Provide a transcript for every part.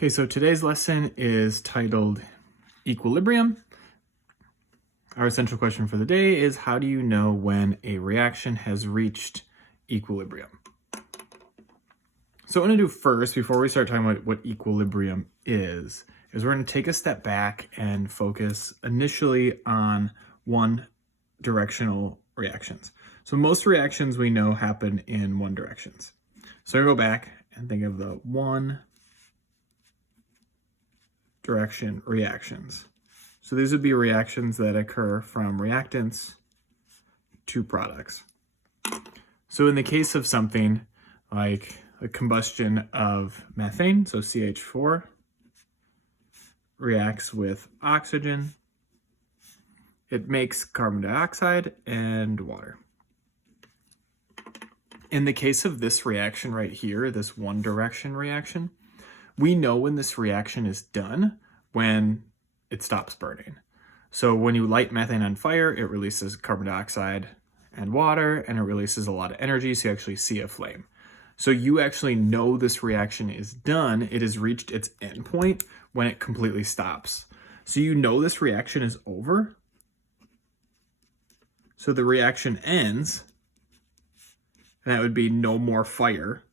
Okay, so today's lesson is titled Equilibrium. Our essential question for the day is, how do you know when a reaction has reached equilibrium? So what I'm going to do first, before we start talking about what equilibrium is we're going to take a step back and focus initially on one directional reactions. So most reactions we know happen in one directions. So I go back and think of the one direction reactions. So these would be reactions that occur from reactants to products. So in the case of something like a combustion of methane, so CH4 reacts with oxygen, it makes carbon dioxide and water. In the case of this reaction right here, this one direction reaction, we know when this reaction is done when it stops burning. So when you light methane on fire, it releases carbon dioxide and water, and it releases a lot of energy, so you actually see a flame. So you actually know this reaction is done. It has reached its endpoint when it completely stops. So you know this reaction is over. So the reaction ends, and that would be no more fire.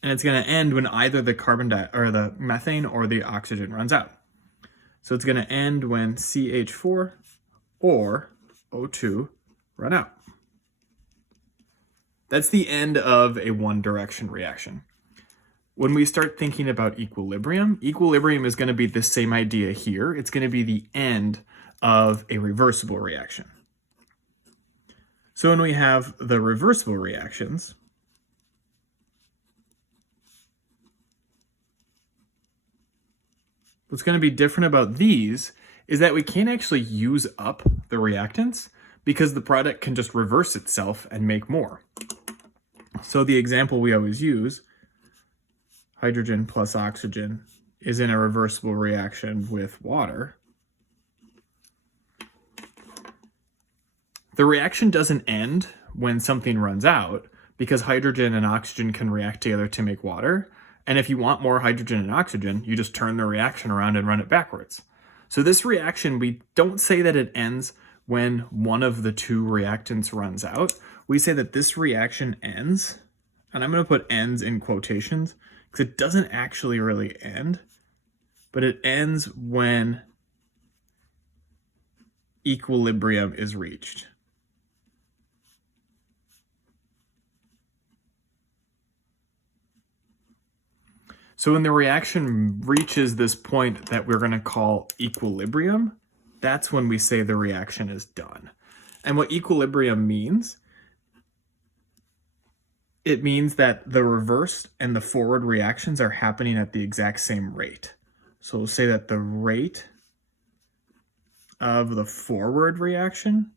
And it's going to end when either the methane or the oxygen runs out. So it's going to end when CH4 or O2 run out. That's the end of a one direction reaction. When we start thinking about equilibrium is going to be the same idea here. It's going to be the end of a reversible reaction. So when we have the reversible reactions, what's going to be different about these is that we can't actually use up the reactants because the product can just reverse itself and make more. So the example we always use, hydrogen plus oxygen is in a reversible reaction with water. The reaction doesn't end when something runs out because hydrogen and oxygen can react together to make water. And if you want more hydrogen and oxygen, you just turn the reaction around and run it backwards. So this reaction, we don't say that it ends when one of the two reactants runs out. We say that this reaction ends, and I'm going to put ends in quotations because it doesn't actually really end, but it ends when equilibrium is reached. So when the reaction reaches this point that we're going to call equilibrium, that's when we say the reaction is done. And what equilibrium means, it means that the reverse and the forward reactions are happening at the exact same rate. So we'll say that the rate of the forward reaction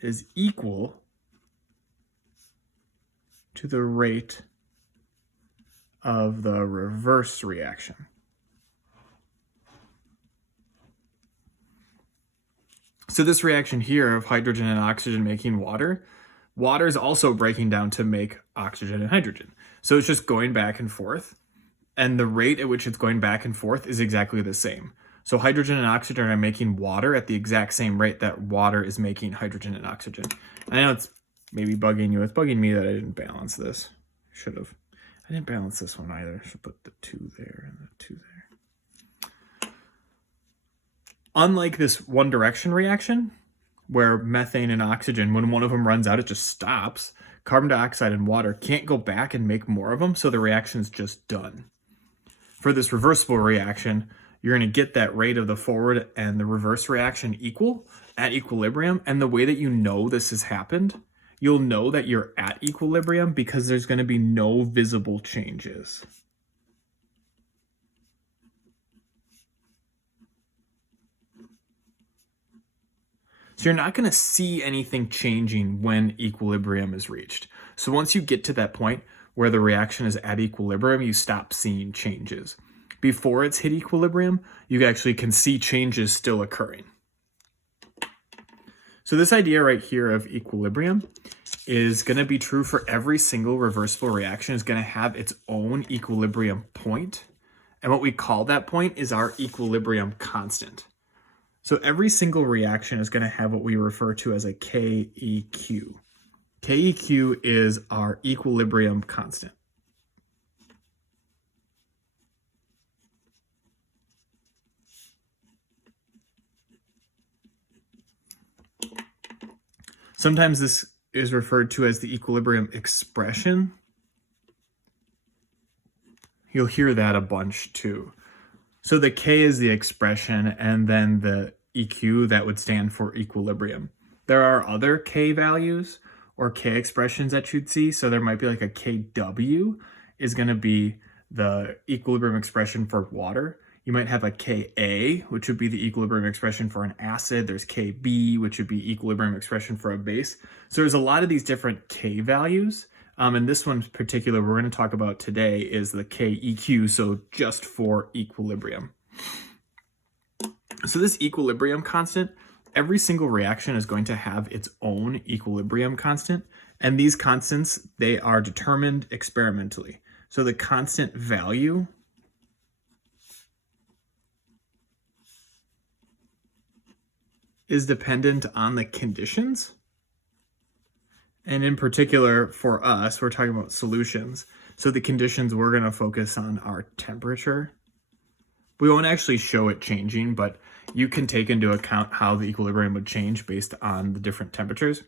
is equal to the rate of the reverse reaction. So this reaction here of hydrogen and oxygen making water, water is also breaking down to make oxygen and hydrogen. So it's just going back and forth, and the rate at which it's going back and forth is exactly the same. So hydrogen and oxygen are making water at the exact same rate that water is making hydrogen and oxygen. And I know it's maybe bugging you. It's bugging me that I didn't balance this. Should have. I didn't balance this one either. I should put the 2 there and the 2 there. Unlike this one direction reaction, where methane and oxygen, when one of them runs out, it just stops. Carbon dioxide and water can't go back and make more of them, so the reaction's just done. For this reversible reaction, you're going to get that rate of the forward and the reverse reaction equal at equilibrium. And the way that you know this has happened, you'll know that you're at equilibrium because there's going to be no visible changes. So you're not going to see anything changing when equilibrium is reached. So once you get to that point where the reaction is at equilibrium, you stop seeing changes. Before it's hit equilibrium, you actually can see changes still occurring. So this idea right here of equilibrium is going to be true for every single reversible reaction. Is going to have its own equilibrium point. And what we call that point is our equilibrium constant. So every single reaction is going to have what we refer to as a KEQ. KEQ is our equilibrium constant. Sometimes this is referred to as the equilibrium expression. You'll hear that a bunch too. So the K is the expression, and then the EQ, that would stand for equilibrium. There are other K values or K expressions that you'd see. So there might be like a KW is going to be the equilibrium expression for water. You might have a Ka, which would be the equilibrium expression for an acid. There's Kb, which would be equilibrium expression for a base. So there's a lot of these different K values. And this one in particular we're going to talk about today is the KEQ, so just for equilibrium. So this equilibrium constant, every single reaction is going to have its own equilibrium constant. And these constants, they are determined experimentally. So the constant value is dependent on the conditions. And in particular, for us, we're talking about solutions. So the conditions we're going to focus on are temperature. We won't actually show it changing, but you can take into account how the equilibrium would change based on the different temperatures.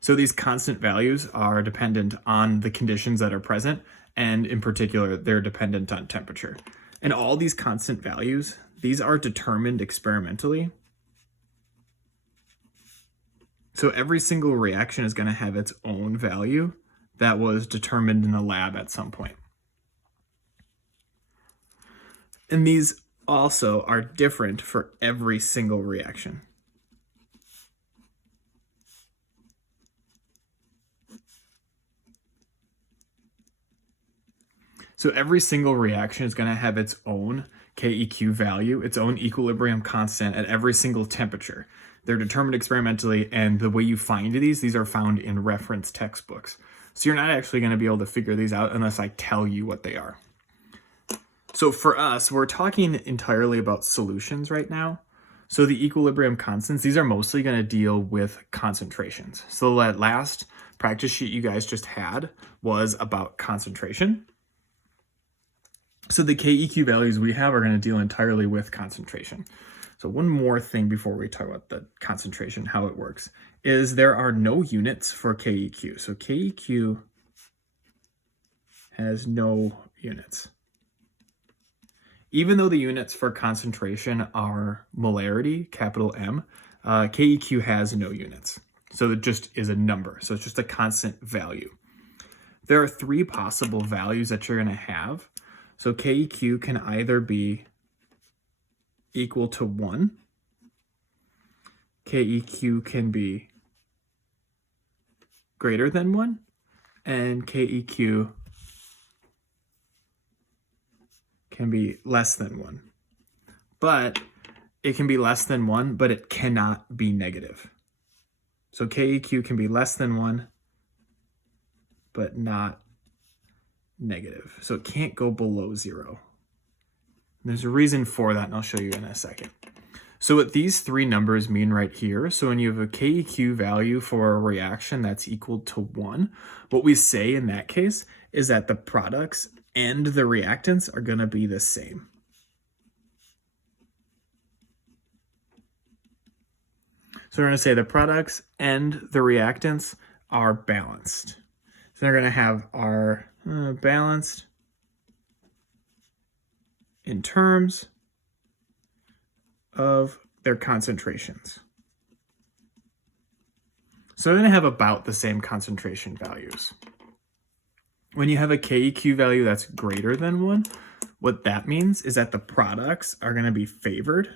So these constant values are dependent on the conditions that are present, and in particular, they're dependent on temperature. And all these constant values, these are determined experimentally. So every single reaction is going to have its own value that was determined in the lab at some point. And these also are different for every single reaction. So every single reaction is going to have its own KEQ value, its own equilibrium constant at every single temperature. They're determined experimentally, and the way you find these are found in reference textbooks. So you're not actually going to be able to figure these out unless I tell you what they are. So for us, we're talking entirely about solutions right now. So the equilibrium constants, these are mostly going to deal with concentrations. So that last practice sheet you guys just had was about concentration. So the KEQ values we have are going to deal entirely with concentration. So one more thing before we talk about the concentration, how it works, is there are no units for KEQ. So KEQ has no units. Even though the units for concentration are molarity, capital M, KEQ has no units. So it just is a number. So it's just a constant value. There are three possible values that you're going to have. So KEQ can either be equal to 1. KEQ can be greater than 1. And KEQ can be less than 1. But it can be less than 1, but it cannot be negative. So KEQ can be less than 1, but not negative. So it can't go below 0. There's a reason for that, and I'll show you in a second. So what these three numbers mean right here, so when you have a KEQ value for a reaction that's equal to 1, what we say in that case is that the products and the reactants are going to be the same. So we're going to say the products and the reactants are balanced. So they're going to have our balanced in terms of their concentrations. So they're going to have about the same concentration values. When you have a KEQ value that's greater than 1, what that means is that the products are going to be favored.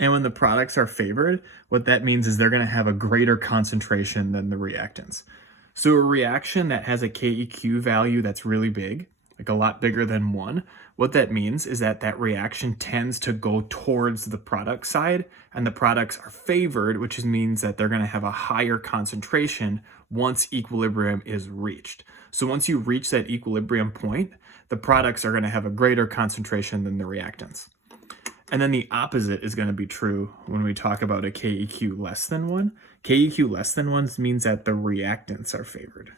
And when the products are favored, what that means is they're going to have a greater concentration than the reactants. So a reaction that has a KEQ value that's really big like a lot bigger than 1, what that means is that that reaction tends to go towards the product side, and the products are favored, which means that they're going to have a higher concentration once equilibrium is reached. So once you reach that equilibrium point, the products are going to have a greater concentration than the reactants. And then the opposite is going to be true when we talk about a KEQ less than 1. KEQ less than 1 means that the reactants are favored.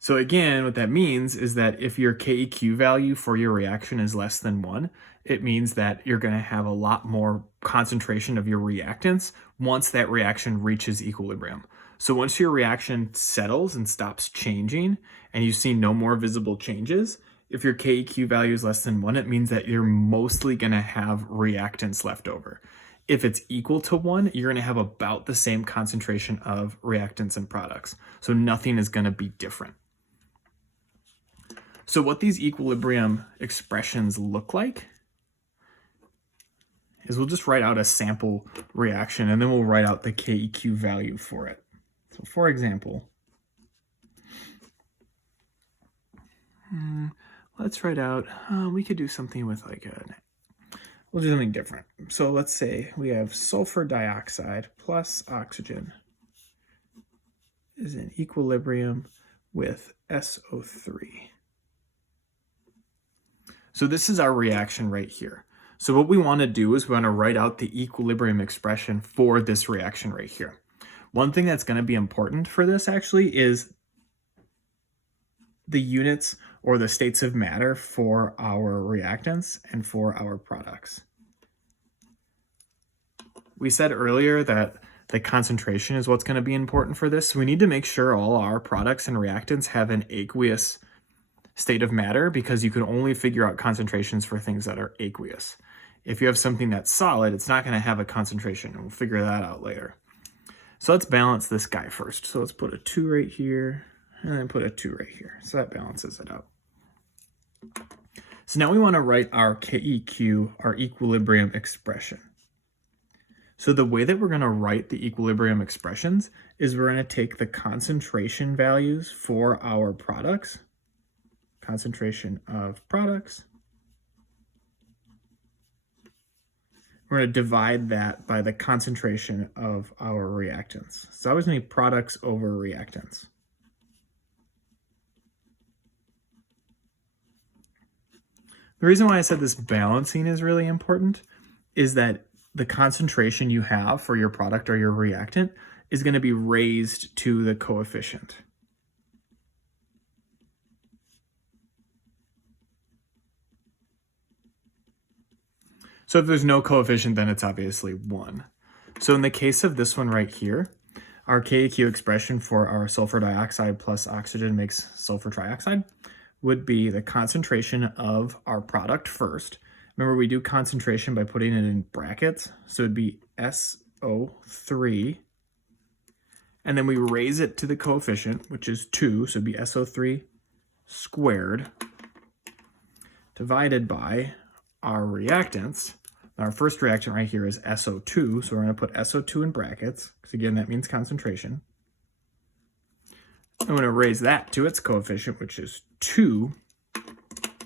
So again, what that means is that if your KEQ value for your reaction is less than 1, it means that you're going to have a lot more concentration of your reactants once that reaction reaches equilibrium. So once your reaction settles and stops changing and you see no more visible changes, if your KEQ value is less than 1, it means that you're mostly going to have reactants left over. If it's equal to 1, you're going to have about the same concentration of reactants and products. So nothing is going to be different. So what these equilibrium expressions look like is we'll just write out a sample reaction and then we'll write out the KEQ value for it. So for example, let's write out, we could do something with we'll do something different. So let's say we have sulfur dioxide plus oxygen is in equilibrium with SO3. So this is our reaction right here. So what we want to do is we want to write out the equilibrium expression for this reaction right here. One thing that's going to be important for this actually is the units or the states of matter for our reactants and for our products. We said earlier that the concentration is what's going to be important for this. So we need to make sure all our products and reactants have an aqueous state of matter, because you can only figure out concentrations for things that are aqueous. If you have something that's solid, it's not going to have a concentration, and we'll figure that out later. So let's balance this guy first. So let's put a 2 right here, and then put a 2 right here. So that balances it out. So now we want to write our KEQ, our equilibrium expression. So the way that we're going to write the equilibrium expressions is we're going to take the concentration values for our products, concentration of products. We're going to divide that by the concentration of our reactants. So I always need products over reactants. The reason why I said this balancing is really important is that the concentration you have for your product or your reactant is going to be raised to the coefficient. So if there's no coefficient, then it's obviously 1. So in the case of this one right here, our KEQ expression for our sulfur dioxide plus oxygen makes sulfur trioxide would be the concentration of our product first. Remember, we do concentration by putting it in brackets. So it'd be SO3. And then we raise it to the coefficient, which is 2. So it'd be SO3 squared divided by our reactants. Our first reactant right here is SO2, so we're going to put SO2 in brackets, because again, that means concentration. I'm going to raise that to its coefficient, which is 2.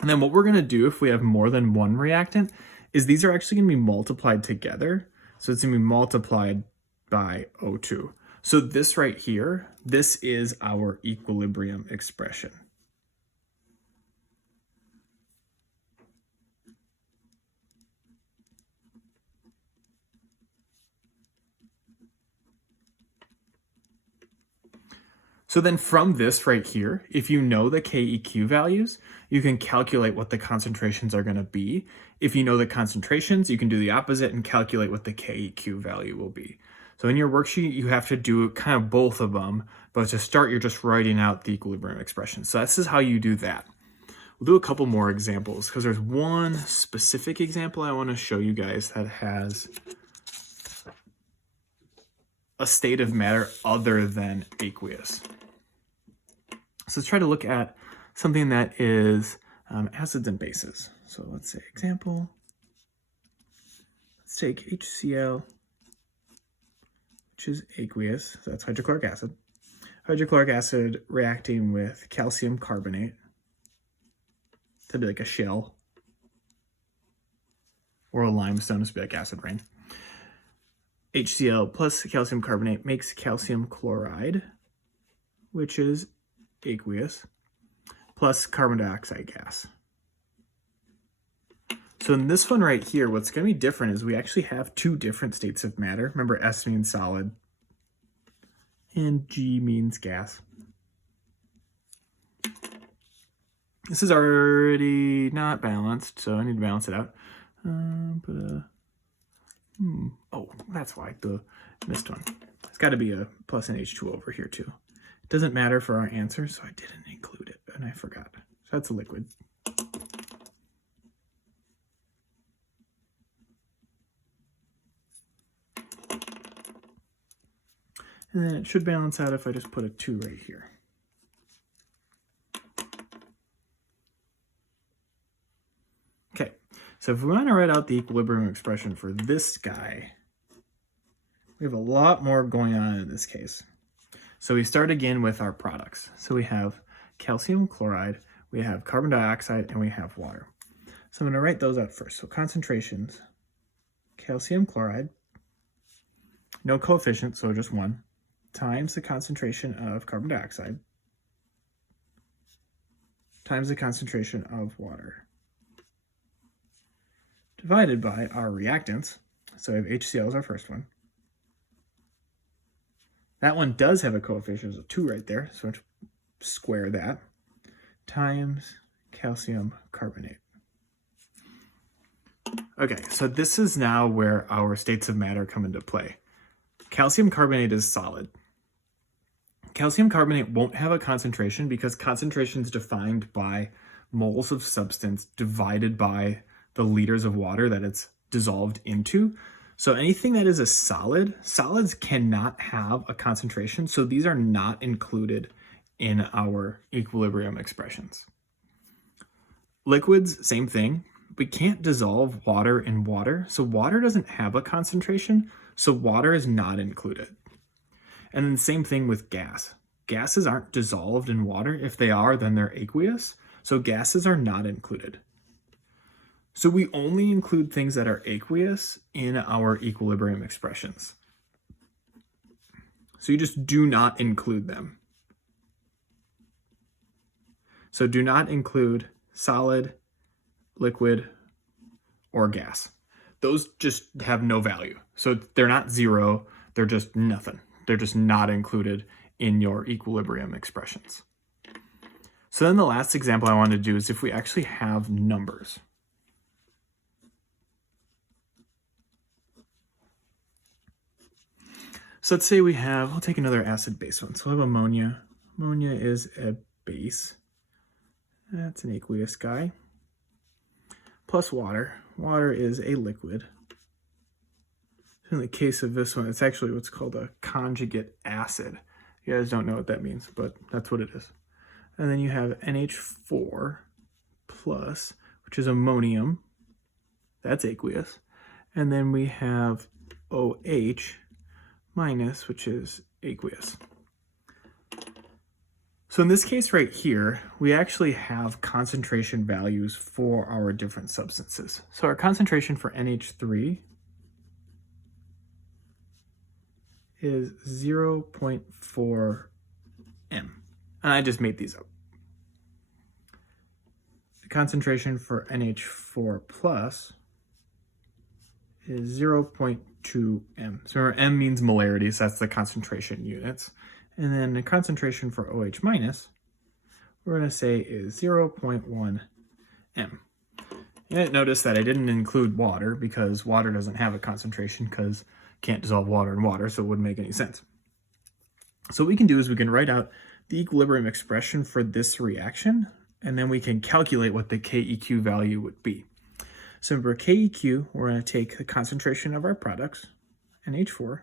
And then what we're going to do if we have more than one reactant is these are actually going to be multiplied together. So it's going to be multiplied by O2. So this right here, this is our equilibrium expression. So then from this right here, if you know the KEQ values, you can calculate what the concentrations are going to be. If you know the concentrations, you can do the opposite and calculate what the KEQ value will be. So in your worksheet, you have to do kind of both of them, but to start, you're just writing out the equilibrium expression. So this is how you do that. We'll do a couple more examples because there's one specific example I want to show you guys that has a state of matter other than aqueous. So let's try to look at something that is acids and bases. So let's say example, let's take HCl, which is aqueous, so that's hydrochloric acid. Hydrochloric acid reacting with calcium carbonate. That'd be like a shell. Or a limestone, this would be like acid rain. HCl plus calcium carbonate makes calcium chloride, which is aqueous, plus carbon dioxide gas. So in this one right here, what's going to be different is we actually have two different states of matter. Remember, S means solid, and G means gas. This is already not balanced, so I need to balance it out. Oh, that's why the missed one. It's got to be a plus an H2O over here too. It doesn't matter for our answer, so I didn't include it, and I forgot. So that's a liquid. And then it should balance out if I just put a 2 right here. Okay, so if we want to write out the equilibrium expression for this guy, we have a lot more going on in this case. So we start again with our products. So we have calcium chloride, we have carbon dioxide, and we have water. So I'm going to write those out first. So concentrations, calcium chloride, no coefficient, so just 1, times the concentration of carbon dioxide times the concentration of water divided by our reactants. So we have HCl as our first one. That one does have a coefficient of 2 right there, so let's square that, times calcium carbonate. Okay, so this is now where our states of matter come into play. Calcium carbonate is solid. Calcium carbonate won't have a concentration because concentration is defined by moles of substance divided by the liters of water that it's dissolved into. So anything that is a solid, solids cannot have a concentration, so these are not included in our equilibrium expressions. Liquids, same thing. We can't dissolve water in water, so water doesn't have a concentration, so water is not included. And then same thing with gas. Gases aren't dissolved in water. If they are, then they're aqueous, so gases are not included. So we only include things that are aqueous in our equilibrium expressions. So you just do not include them. So do not include solid, liquid, or gas. Those just have no value. So they're not 0, they're just nothing. They're just not included in your equilibrium expressions. So then the last example I wanted to do is if we actually have numbers. So let's say we have, I'll take another acid-base one. So we'll have ammonia. Ammonia is a base. That's an aqueous guy. Plus water. Water is a liquid. In the case of this one, it's actually what's called a conjugate acid. You guys don't know what that means, but that's what it is. And then you have NH4 plus, which is ammonium. That's aqueous. And then we have OH minus, which is aqueous. So in this case right here, we actually have concentration values for our different substances. So our concentration for NH3 is 0.4 m. And I just made these up. The concentration for NH4 plus is 0.2 m. So remember, m means molarity, so that's the concentration units. And then the concentration for OH minus, we're going to say is 0.1 m. You notice that I didn't include water because water doesn't have a concentration because can't dissolve water in water, so it wouldn't make any sense. So what we can do is we can write out the equilibrium expression for this reaction, and then we can calculate what the KEQ value would be. So for KEQ, we're going to take the concentration of our products, NH4,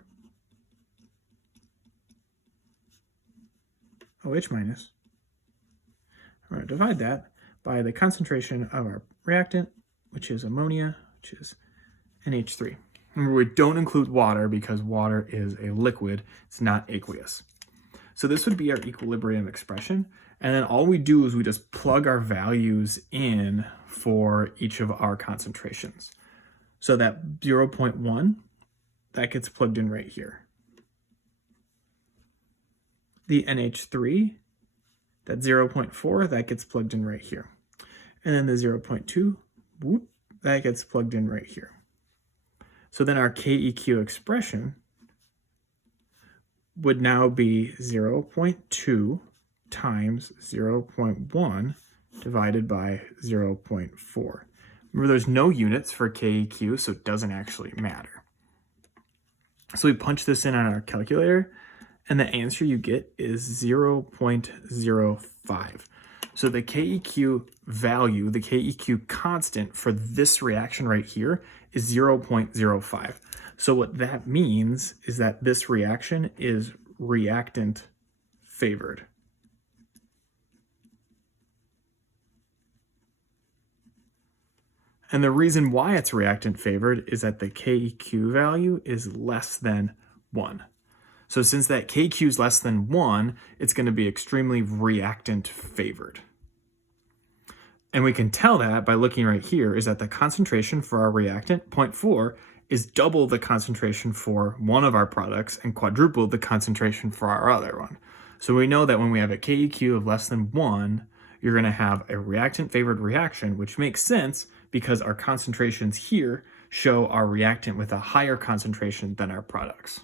OH minus. We're going to divide that by the concentration of our reactant, which is ammonia, which is NH3. Remember, we don't include water because water is a liquid. It's not aqueous. So this would be our equilibrium expression. And then all we do is we just plug our values in for each of our concentrations. So that 0.1, that gets plugged in right here. The NH3, that 0.4, that gets plugged in right here. And then the 0.2, whoop, that gets plugged in right here. So then our KEQ expression would now be 0.2 times 0.1 divided by 0.4. Remember, there's no units for KEQ, so it doesn't actually matter. So we punch this in on our calculator, and the answer you get is 0.05. So the KEQ value, the KEQ constant for this reaction right here is 0.05. So what that means is that this reaction is reactant favored. And the reason why it's reactant favored is that the KEQ value is less than 1. So since that KEQ is less than 1, it's going to be extremely reactant favored. And we can tell that by looking right here is that the concentration for our reactant, 0.4, is double the concentration for one of our products and quadruple the concentration for our other one. So we know that when we have a KEQ of less than 1, you're going to have a reactant favored reaction, which makes sense because our concentrations here show our reactant with a higher concentration than our products.